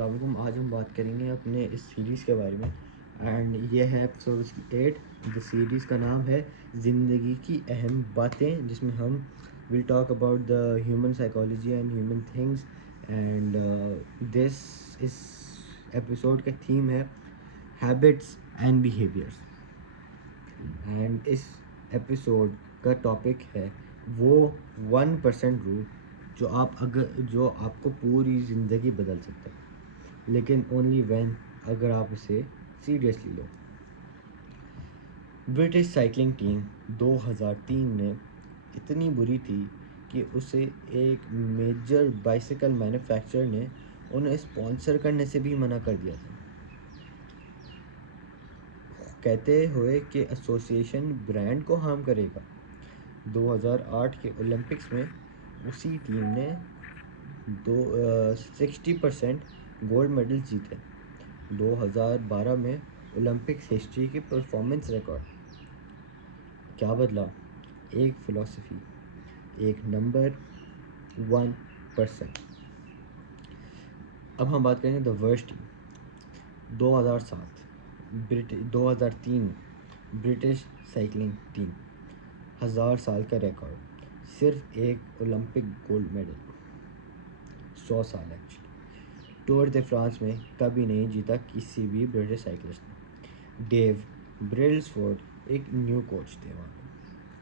वालेकुम। आज हम बात करेंगे अपने इस सीरीज़ के बारे में एंड ये है एपिसोड 8। द सीरीज़ का नाम है ज़िंदगी की अहम बातें, जिसमें हम will talk about the human psychology and human things and this इस एपिसोड का थीम है हैबिट्स एंड बिहेवियर्स। एंड इस एपिसोड का टॉपिक है वो 1% रूल जो आपको पूरी ज़िंदगी बदल सकता है, लेकिन ओनली व्हेन अगर आप इसे सीरियसली लो। ब्रिटिश साइकिलिंग टीम 2003 में इतनी बुरी थी कि उसे एक मेजर बाइसिकल मैन्युफैक्चरर ने उन्हें स्पॉन्सर करने से भी मना कर दिया था, कहते हुए कि एसोसिएशन ब्रांड को हार्म करेगा। 2008 के ओलंपिक्स में उसी टीम ने 60% गोल्ड मेडल जीते। 2012 में ओलंपिक्स हिस्ट्री की परफॉर्मेंस रिकॉर्ड क्या बदला? एक फ़िलॉसफी, एक नंबर, 1%। अब हम बात करेंगे the worst team. 2003 British cycling team, 1000 साल का रिकॉर्ड, सिर्फ एक ओलंपिक गोल्ड मेडल, 100 साल एक्चुअली। टूर दे फ्रांस में कभी नहीं जीता किसी भी ब्रिटिश साइकिलिस्ट ने। डेव ब्रेल्सफोर्ड एक न्यू कोच थे वहाँ पे,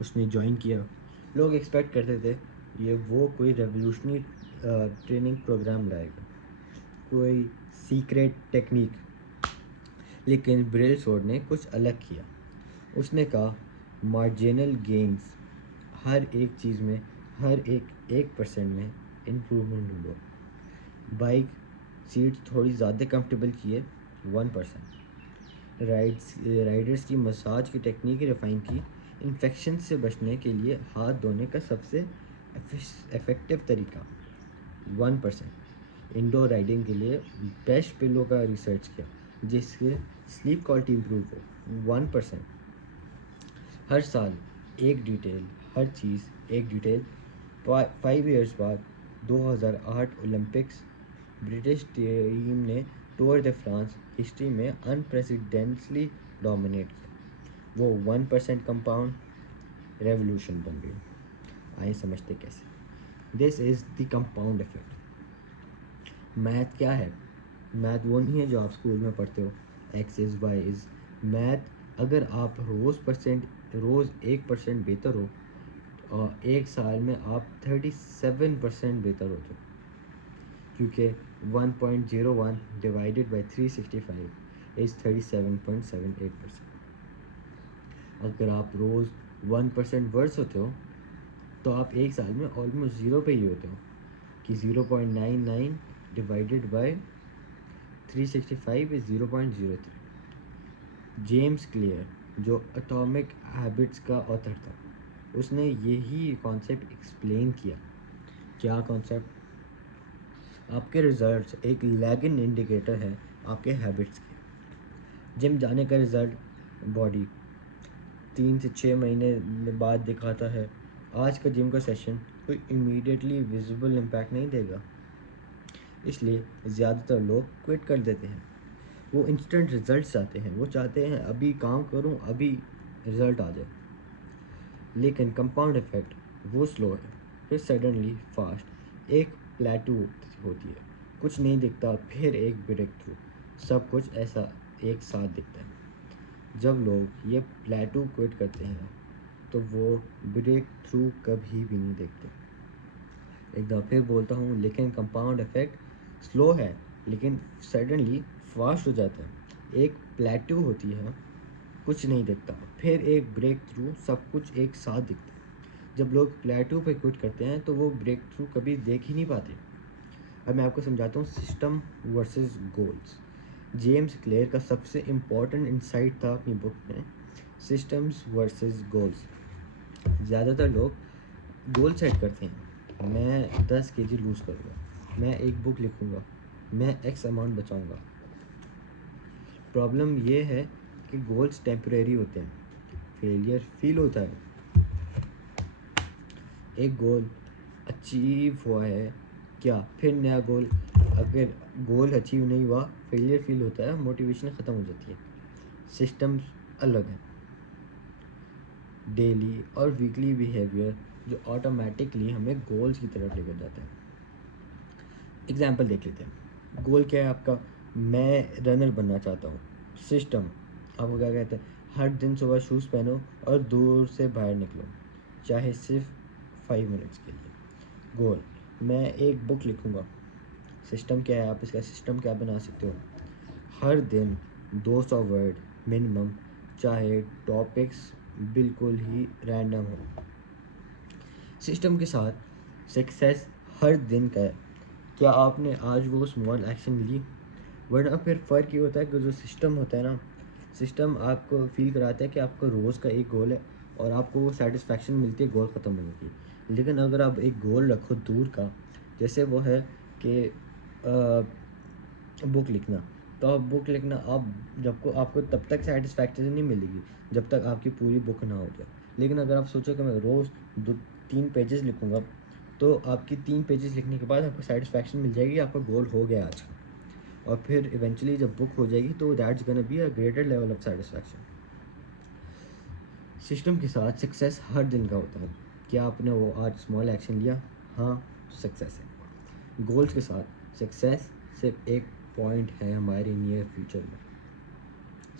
उसने ज्वाइन किया। लोग एक्सपेक्ट करते थे ये वो कोई रेवोल्यूशनरी ट्रेनिंग प्रोग्राम लाएगा, कोई सीक्रेट टेक्निक, लेकिन ब्रेल्सफोर्ड ने कुछ अलग किया। उसने कहा मार्जिनल गेन्स, हर एक चीज़ में हर 1% में इम्प्रूवमेंट ढूंढो। बाइक सीट थोड़ी ज़्यादा कंफर्टेबल किए, 1%। राइडर्स की मसाज की टेक्निक रिफ़ाइन की। इन्फेक्शन से बचने के लिए हाथ धोने का सबसे इफ़ेक्टिव तरीका, 1%। इंडोर राइडिंग के लिए बेस्ट पिलो का रिसर्च किया जिससे स्लीप क्वालिटी इम्प्रूव हो, 1%। हर साल एक डिटेल, हर चीज़ एक डिटेल। 5 इयर्स बाद 2008 ओलंपिक्स, ब्रिटिश टीम ने टूर दे फ्रांस हिस्ट्री में अनप्रेसिडेंटली डोमिनेट किया। वो 1% कंपाउंड रेवोल्यूशन बन गई। आइए समझते कैसे। This is the compound effect. Math क्या है? मैथ वो नहीं है जो आप स्कूल में पढ़ते हो, x is why is. Math अगर आप रोज़ 1% बेहतर हो और एक साल में आप 37% बेहतर होते हो, क्योंकि 1.01 डिवाइडेड बाई 365 इज़ 37.78%। अगर आप रोज़ 1% वर्स होते हो तो आप एक साल में ऑलमोस्ट ज़ीरो पे ही होते हो, कि 0.99 divided by 365 is 0.03। James clear जो एटॉमिक हैबिट्स का ऑथर था, उसने यही कॉन्सेप्ट एक्सप्लेन किया। क्या कॉन्सेप्ट? आपके रिजल्ट्स एक लैगिंग इंडिकेटर है आपके हैबिट्स के। जिम जाने का रिज़ल्ट बॉडी 3 से 6 महीने बाद दिखाता है। आज का जिम का सेशन कोई इमीडिएटली विजिबल इम्पैक्ट नहीं देगा, इसलिए ज़्यादातर लोग क्विट कर देते हैं। वो इंस्टेंट रिजल्ट चाहते हैं, वो चाहते हैं अभी काम करूं, अभी रिज़ल्ट आ जाए। लेकिन कंपाउंड इफेक्ट वो स्लो है, फिर सडनली फास्ट। एक प्लेटू होती है, कुछ नहीं दिखता, फिर एक ब्रेक थ्रू, सब कुछ ऐसा एक साथ दिखता है। जब लोग ये प्लेटू क्विट करते हैं तो वो ब्रेक थ्रू कभी भी नहीं देखते। एक दफ़ा फिर बोलता हूँ, लेकिन कंपाउंड इफेक्ट स्लो है लेकिन सडनली फास्ट हो जाता है। एक प्लेटू होती है, कुछ नहीं दिखता, फिर एक ब्रेक थ्रू, सब कुछ एक साथ दिखता है। जब लोग प्लेटू पे क्विट करते हैं तो वो ब्रेक थ्रू कभी देख ही नहीं पाते। अब मैं आपको समझाता हूँ system versus goals. James clear का सबसे इम्पोर्टेंट इंसाइट था अपनी बुक में, सिस्टम्स वर्सेस गोल्स। ज़्यादातर लोग गोल सेट करते हैं, मैं 10 kg लूज़ करूँगा, मैं एक बुक लिखूँगा, मैं एक्स अमाउंट बचाऊँगा। प्रॉब्लम ये है कि गोल्स टेम्परेरी होते हैं, फेलियर फील होता है। एक गोल अचीव हुआ है क्या, फिर नया गोल अगर गोल अचीव नहीं हुआ, फेलियर फील होता है, मोटिवेशन ख़त्म हो जाती है। सिस्टम्स अलग हैं, डेली और वीकली बिहेवियर जो ऑटोमेटिकली हमें गोल्स की तरफ लेकर जाता है। एग्जाम्पल देख लेते हैं। गोल क्या है आपका? मैं रनर बनना चाहता हूँ। सिस्टम आपको क्या कहते हैं? हर दिन सुबह शूज़ पहनो और दूर से बाहर निकलो, चाहे सिर्फ 5 मिनट्स के लिए। गोल, मैं एक बुक लिखूँगा। सिस्टम क्या है? आप इसका सिस्टम क्या बना सकते हो? हर दिन 200 वर्ड मिनिमम, चाहे टॉपिक्स बिल्कुल ही रैंडम हो। सिस्टम के साथ सक्सेस हर दिन का है। क्या आपने आज वो स्मॉल एक्शन ली? वरना फिर फ़र्क ये होता है कि जो सिस्टम होता है ना, सिस्टम आपको फील कराता है कि आपका रोज़ का एक गोल है और आपको वो सेटिस्फेक्शन मिलती है गोल ख़त्म होने की। लेकिन अगर आप एक गोल रखो दूर का, जैसे वो है कि बुक लिखना, तो आप बुक लिखना, आप जब को आपको तब तक सेटिस्फैक्शन नहीं मिलेगी जब तक आपकी पूरी बुक ना हो जाए। लेकिन अगर आप सोचो कि मैं रोज़ 2-3 पेजेस लिखूँगा, तो आपकी 3 पेजेस लिखने के बाद आपको सेटिस्फैक्शन मिल जाएगी, आपका गोल हो गया आज का। और फिर इवेंचुअली जब बुक हो जाएगी तो that's gonna be a greater level of satisfaction. System के साथ सक्सेस हर दिन का होता है। क्या आपने वो आज स्मॉल एक्शन लिया? हाँ, सक्सेस है। गोल्स के साथ सक्सेस सिर्फ एक पॉइंट है हमारे नियर फ्यूचर में।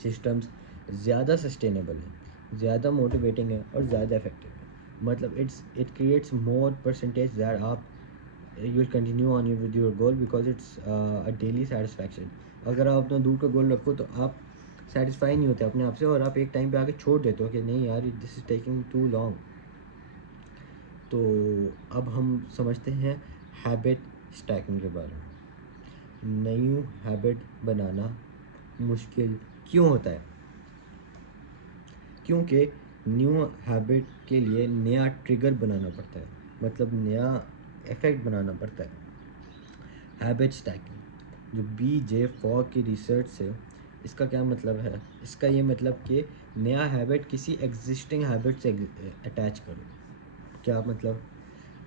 सिस्टम्स ज़्यादा सस्टेनेबल है, ज़्यादा मोटिवेटिंग है और ज़्यादा इफेक्टिव है। मतलब it creates more percentage that आप you will continue on you with your goal because it's a daily satisfaction. अगर आप अपना दूर का गोल रखो तो आप सेटिस्फाई नहीं होते अपने आप से और आप एक टाइम पे आके छोड़ देते हो कि नहीं यार, this is taking too long. तो अब हम समझते हैं हैबिट स्टैकिंग के बारे में। नई हैबिट बनाना मुश्किल क्यों होता है? क्योंकि न्यू हैबिट के लिए नया ट्रिगर बनाना पड़ता है, मतलब नया इफ़ेक्ट बनाना पड़ता है। हैबिट स्टैकिंग जो BJ Fogg की रिसर्च से, इसका क्या मतलब है? इसका ये मतलब कि नया हैबिट किसी एग्जिस्टिंग हैबिट से अटैच करो। क्या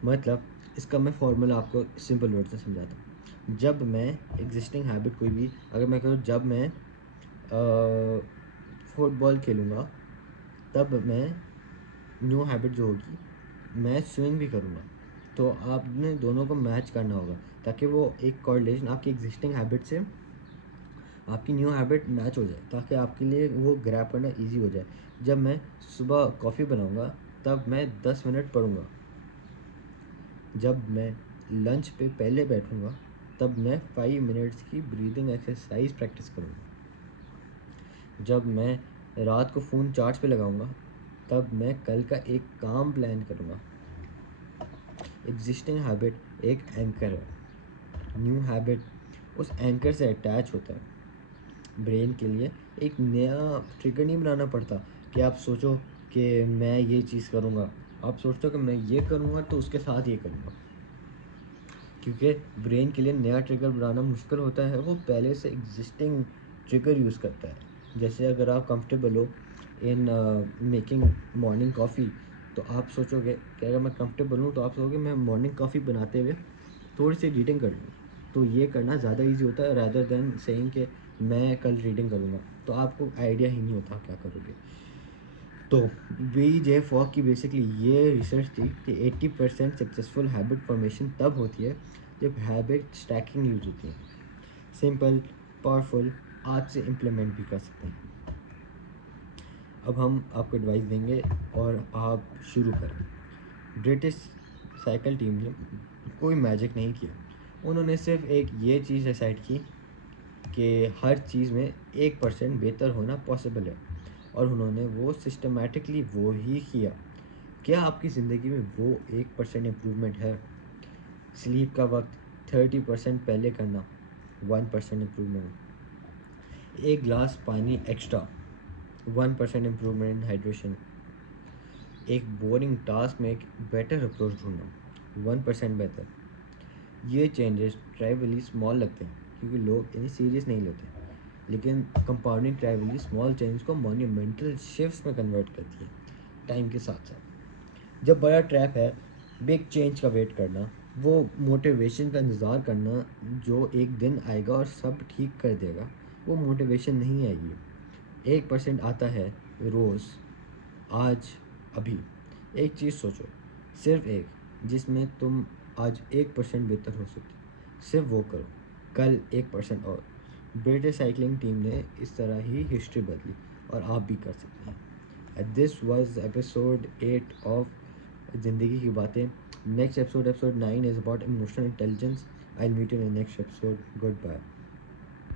मतलब इसका मैं फॉर्मूला आपको सिंपल वर्ड से समझाता हूँ। जब मैं एग्जिस्टिंग हैबिट कोई भी, अगर मैं कहूँ जब मैं फुटबॉल खेलूँगा, तब मैं न्यू हैबिट जो होगी, मैं स्विंग भी करूँगा। तो आपने दोनों को मैच करना होगा ताकि वो एक कोरिलेशन आपकी एग्जिस्टिंग हैबिट से आपकी न्यू हैबिट मैच हो जाए, ताकि आपके लिए वो ग्रैब करना इजी हो जाए। जब मैं सुबह कॉफ़ी बनाऊँगा, तब मैं 10 मिनट पढ़ूँगा। जब मैं लंच पे पहले बैठूँगा, तब मैं 5 मिनट्स की ब्रीदिंग एक्सरसाइज प्रैक्टिस करूँगा। जब मैं रात को फ़ोन चार्ज पे लगाऊँगा, तब मैं कल का एक काम प्लान करूँगा। एग्जिस्टिंग हैबिट एक एंकर है, न्यू हैबिट उस एंकर से अटैच होता है। ब्रेन के लिए एक नया ट्रिगर नहीं बनाना पड़ता कि आप सोचो कि मैं ये चीज़ करूँगा, आप सोचते हो कि मैं ये करूँगा तो उसके साथ ये करूँगा। क्योंकि ब्रेन के लिए नया ट्रिगर बनाना मुश्किल होता है, वो पहले से एग्जिस्टिंग ट्रिगर यूज़ करता है। जैसे अगर आप कंफर्टेबल हो इन मेकिंग मॉर्निंग कॉफ़ी, तो आप सोचोगे कि अगर मैं कंफर्टेबल हूँ तो आप सोचोगे मैं मॉर्निंग कॉफ़ी बनाते हुए थोड़ी सी रीडिंग कर लूँ। तो ये करना ज़्यादा ईजी होता है रैदर देन सेइंग कि मैं कल रीडिंग करूँगा, तो आपको आइडिया ही नहीं होता आप क्या करोगे। तो BJ Fogg की बेसिकली ये रिसर्च थी कि 80% सक्सेसफुल हैबिट फॉर्मेशन तब होती है जब हैबिट स्टैकिंग यूज होती है। सिंपल, पावरफुल, आज से इम्प्लीमेंट भी कर सकते हैं। अब हम आपको एडवाइस देंगे और आप शुरू करें। ब्रिटिश साइकिल टीम ने कोई मैजिक नहीं किया, उन्होंने सिर्फ एक ये चीज़ डिसाइड की कि हर चीज़ में 1% बेहतर होना पॉसिबल है, और उन्होंने वो सिस्टमेटिकली वो ही किया। क्या आपकी ज़िंदगी में वो 1% इम्प्रूवमेंट है? स्लीप का वक्त 30% पहले करना, 1% इम्प्रूवमेंट। एक गिलास पानी एक्स्ट्रा, 1% इम्प्रूवमेंट इन हाइड्रेशन। एक बोरिंग टास्क में एक बेटर अप्रोच ढूंढना, 1% बेहतर। ये चेंजेस ट्राइवली स्मॉल लगते हैं क्योंकि लोग इन्हें सीरियस नहीं लेते, लेकिन कंपाउंडिंग ट्राइवली स्मॉल चेंज को मॉन्यूमेंटल शिफ्ट्स में कन्वर्ट करती है टाइम के साथ साथ। जब बड़ा ट्रैप है बिग चेंज का वेट करना, वो मोटिवेशन का इंतज़ार करना जो एक दिन आएगा और सब ठीक कर देगा, वो मोटिवेशन नहीं आएगी। 1% आता है रोज़, आज, अभी। एक चीज़ सोचो, सिर्फ़ एक, जिसमें तुम आज 1% बेहतर हो सकते हो। सिर्फ़ वो करो, कल 1% और। ब्रिटिश साइक्लिंग टीम ने इस तरह ही हिस्ट्री बदली और आप भी कर सकते हैं। दिस वाज एपिसोड 8 ऑफ ज़िंदगी की बातें। Next episode, episode 9 is about emotional intelligence. I meet you in the next episode. Good bye.